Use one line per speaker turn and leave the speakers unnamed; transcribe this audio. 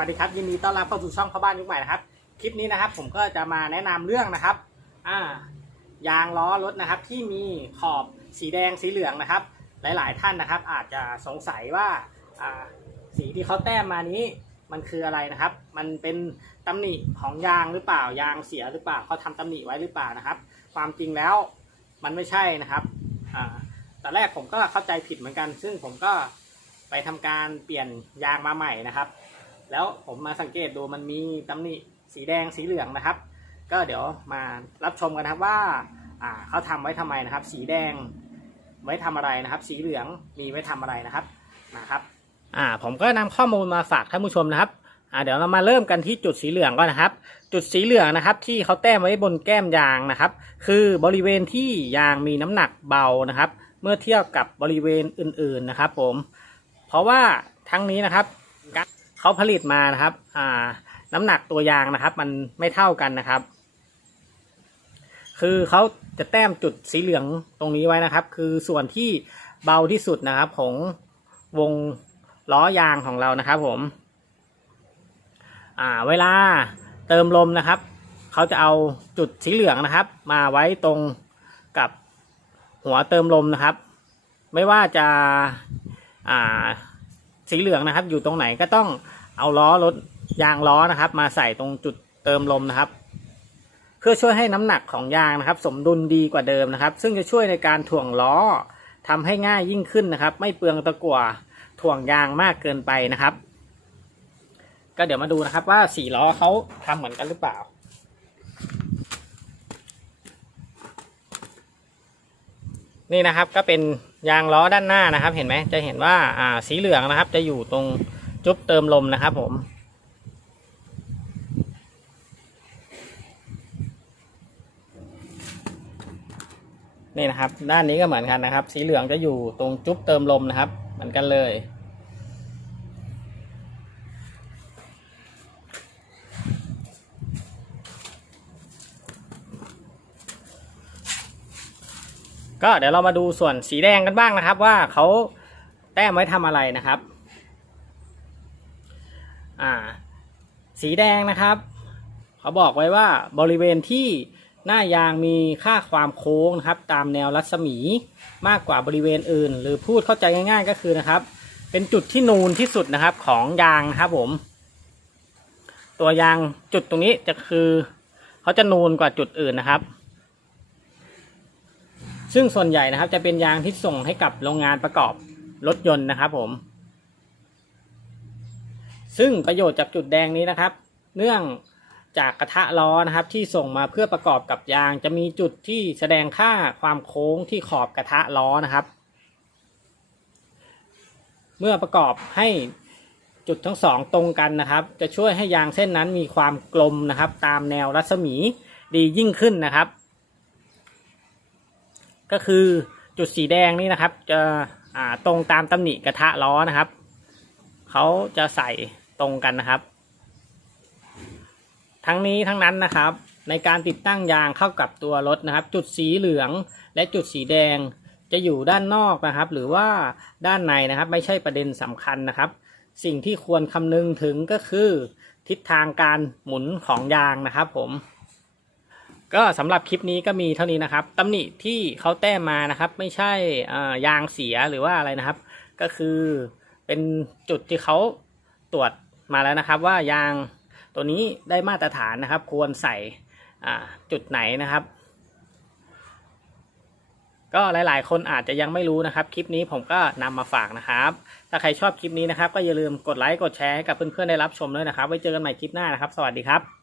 วัสดีครับ ยินดีต้อนรับเข้าสู่ช่องพ่อบ้านยุคใหม่นะครับ คลิปนี้นะครับผมก็จะมาแนะนำเรื่องนะครับอ่ายางล้อรถนะครับที่มีขอบสีแดงสีเหลืองนะครับ หลาย ๆ ท่านนะครับ อาจจะสงสัยว่าสีที่เขาแต้มมานี้มันคืออะไรนะครับ มันเป็นตำหนิของยางหรือเปล่ายางเสียหรือเปล่าเขาทำตำหนิไว้หรือเปล่านะครับ ความจริงแล้วมันไม่ใช่นะครับอ่าตอนแรกผมก็เข้าใจผิดเหมือนกัน ซึ่งผมก็ไปทำการเปลี่ยนยางมาใหม่นะครับ แล้วผมมาสังเกตดูมันมีตำหนิสีแดงสีเหลืองนะครับ ก็เดี๋ยวมารับชมกันนะครับว่าอ่าเขาทำไว้ทำไมนะครับ สีแดงไว้ทำอะไรนะครับ สีเหลืองมีไว้ทำอะไรนะครับนะครับอ่าผมก็นำข้อมูลมาฝากท่านผู้ชมนะครับอ่าเดี๋ยวเรามาเริ่มกันที่จุดสีเหลืองก่อนนะครับ จุดสีเหลืองนะครับ ที่เขาแต้มไว้บนแก้มยางนะครับ คือบริเวณที่ยางมีน้ำหนักเบานะครับ เมื่อเทียบกับบริเวณอื่นๆนะครับ ผม เพราะว่าทั้งนี้นะครับ เขาผลิตมานะครับ อ่า น้ำหนักตัวยางนะครับ มันไม่เท่ากันนะครับ คือเขาจะแต้มจุดสีเหลืองตรงนี้ไว้นะครับ คือส่วนที่เบาที่สุดนะครับ ของวงล้อยางของเรานะครับ ผม อ่า เวลาเติมลมนะครับเขาจะเอาจุดสีเหลืองนะครับ มาไว้ตรงกับหัวเติมลมนะครับ ไม่ว่าจะอ่า สีเหลืองนะครับ อยู่ตรงไหนก็ต้องเอาล้อรถยางล้อนะครับ มาใส่ตรงจุดเติมลมนะครับ เพื่อช่วยให้น้ำหนักของยางนะครับ สมดุลดีกว่าเดิมนะครับ ซึ่งจะช่วยในการถ่วงล้อทำให้ง่ายยิ่งขึ้นนะครับ ไม่เปลืองตะกั่วถ่วงยางมากเกินไปนะครับ ก็เดี๋ยวมาดูนะครับว่าสี่ล้อเขาทำเหมือนกันหรือเปล่านี่นะครับก็เป็น ยางล้อด้านหน้านะครับ เห็นไหมจะเห็นว่าอ่าสีเหลืองนะครับ จะอยู่ตรงจุ๊บเติมลมนะครับ ผม นี่นะครับ ด้านนี้ก็เหมือนกันนะครับ สีเหลืองจะอยู่ตรงจุ๊บเติมลมนะครับ เหมือนกันเลย ก็เดี๋ยวเรามาดูส่วนสีแดงกันบ้างนะครับ ว่าเขาแต้มไว้ทำอะไรนะครับอ่าสีแดงนะครับ เขาบอกไว้ว่าบริเวณที่หน้ายางมีค่าความโค้งนะครับ ตามแนวรัศมีมากกว่าบริเวณอื่น หรือพูดเข้าใจง่าย ๆ ก็คือนะครับ เป็นจุดที่นูนที่สุดนะครับของยางนะครับผม ตัวยางจุดตรงนี้จะคือ เขาจะนูนกว่าจุดอื่นนะครับ ซึ่งส่วนใหญ่นะครับจะเป็นยางที่ส่งให้กับโรงงานประกอบรถยนต์นะครับผม ซึ่งประโยชน์จากจุดแดงนี้นะครับ เนื่องจากกระทะล้อนะครับ ที่ส่งมาเพื่อประกอบกับยาง จะมีจุดที่แสดงค่าความโค้งที่ขอบกระทะล้อนะครับ เมื่อประกอบให้จุดทั้งสองตรงกันนะครับ จะช่วยให้ยางเส้นนั้นมีความกลมนะครับ ตามแนวรัศมีดียิ่งขึ้นนะครับ ก็คือจุดสีแดงนี่นะครับ จะอ่าตรงตามตำหนิกระทะล้อนะครับเขาจะใส่ตรงกันนะครับ ทั้งนี้ทั้งนั้นนะครับ ในการติดตั้งยางเข้ากับตัวรถนะครับ จุดสีเหลืองและจุดสีแดงจะอยู่ด้านนอกนะครับ หรือว่าด้านในนะครับ ไม่ใช่ประเด็นสำคัญนะครับ สิ่งที่ควรคำนึงถึงก็คือ ทิศทางการหมุนของยางนะครับผม ก็สำหรับคลิปนี้ก็มีเท่านี้นะครับตำหนิที่เขาแต้มมานะครับ ไม่ใช่ยางเสียหรือว่าอะไรนะครับ ก็คือเป็นจุดที่เขาตรวจมาแล้วนะครับ ว่ายางตัวนี้ได้มาตรฐานนะครับ ควรใส่จุดไหนนะครับ ก็หลาย ๆ คนอาจจะยังไม่รู้นะครับ คลิปนี้ผมก็นำมาฝากนะครับ ถ้าใครชอบคลิปนี้นะครับ ก็อย่าลืมกดไลค์กดแชร์ให้กับเพื่อน ๆ ได้รับชมด้วยนะครับ ไว้เจอกันใหม่คลิปหน้านะครับ สวัสดีครับ